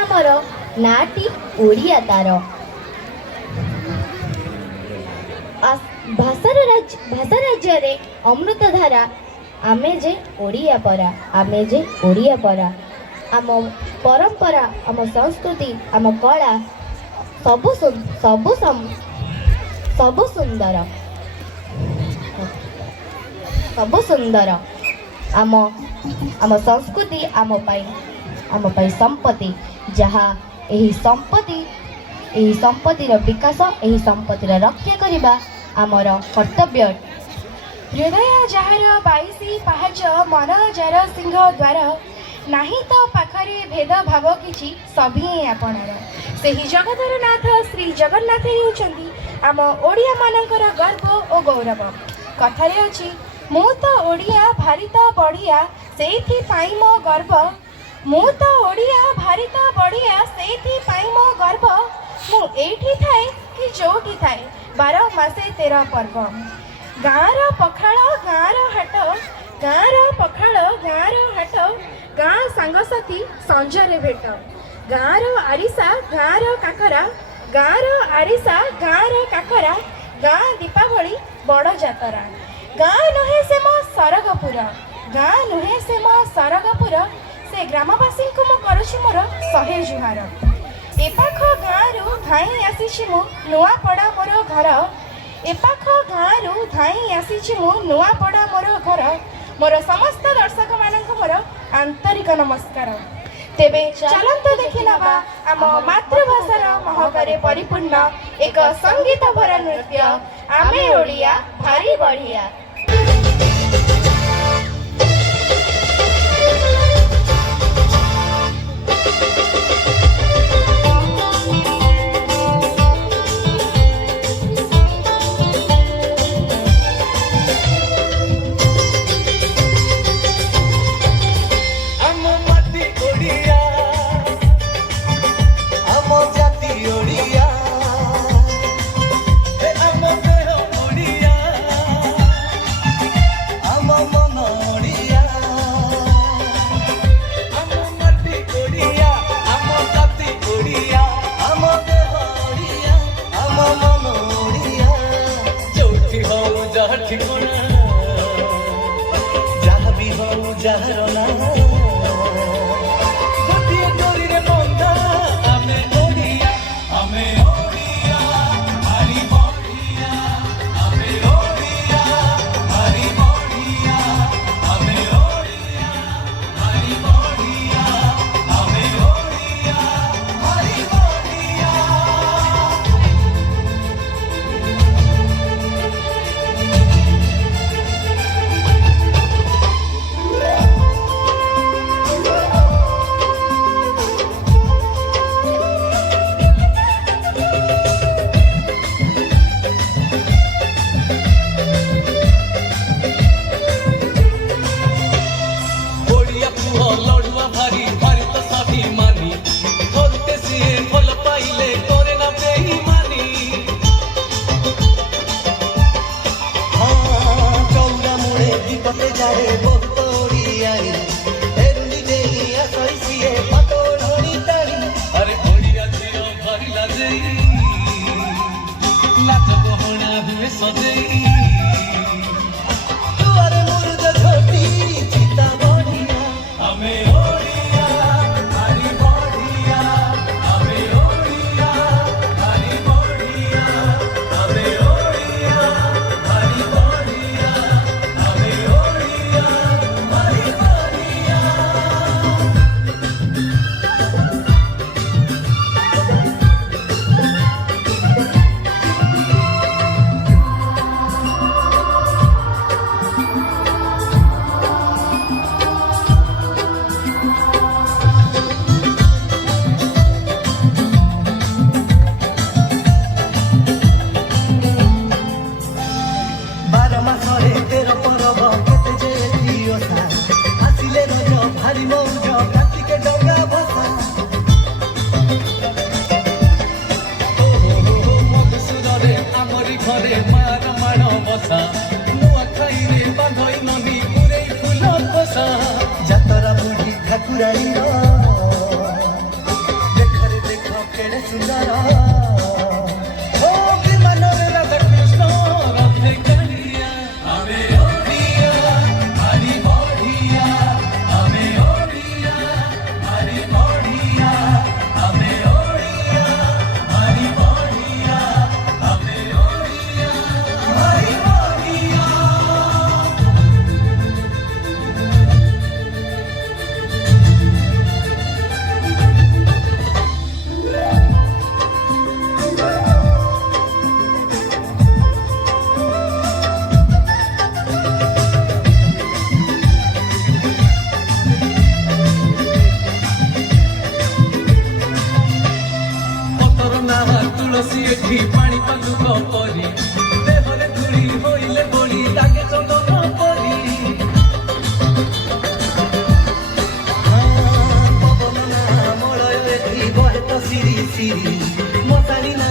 आमर नाटी ओडिया तार भाषा राज्य रे अमृत धारा आमे जे ओडिया परा आमे जे ओडिया परा आम परंपरा आम संस्कृति आम कला सबु सुंदर सबु सुंदर आम आम संस्कृति आम पाई संपत्ति जहाँ यही संपत्तिर विकास यही संपत्तिर रक्षा करने आमर कर्तव्य। हृदय जार 22 पाहाच मन जार सिंह द्वार नाही तो पाखरे भेद भाव किछि सभी आपणार से ही जगतर नाथ श्री जगन्नाथ होउछंती आम ओडिया मानकर गर्व और गौरव। कथारे अछि मु तो ओडिया भारी तो बढ़िया सेथि पाई मो गर्व मु तो ओडिया भारी तो बढ़िया सेथि पाई मो गर्व मु एठी थाए कि जोठी थाए 12 मासे 13 पर्व गाँर पखाड़ गाँर हाट गाँर पखाड़ गाँर हाट गाँ सांगसाथी संजरे भेट गाँर आरिसा गाँर काकरा गाँर आरिसा गाँर काकरा गाँ दीपावली बड़ जातरा गाँ नुहे से मो सरगपुर गाँ नुहे से मो सरगपुर से ग्रामवासी को मो करुछि मोर 100 जुहार एपाख गाँरु धाई आसीछि मु नुआपड़ा मोर घर एपाख गाँरु धाई आसीछि मु नुआपड़ा मोर घर मोर समस्त दर्शक मानक मोर आंतरिक नमस्कार। तेबे चलंतु देखि नबा आम मातृभाषार महकरे परिपूर्ण एक संगीत भर नृत्य आमे ओडिया भारी बढ़िया। ସୁନ୍ଦର ଓ ବିମାନରେ ରାଧାକୃଷ୍ଣ ରଥେ କାଳିଆ ଆମେ ଓଡ଼ିଆ ଭାରି ବଢ଼ିଆ ଆମେ ଓଡ଼ିଆ ଭାରି ବଢ଼ିଆ ଆମେ ଓଡ଼ିଆ ଭାରି ବଢ଼ିଆ ଆମେ ଓଡ଼ିଆ ଭାରି ବଢ଼ିଆ। ପତର ନାହା ତୁଳସୀ ଏଠି ପାଣି ପାଦୁକ ପରି ଦେହରେ ଧୂଳି ହୋଇଲେ ବୋଳି ଲାଗେ ଚନ୍ଦନ ପରି ପବନ ନା ମଳୟ ଏଠି ବହେ ତ ସିରି ସିରି ମଶାଣି ନା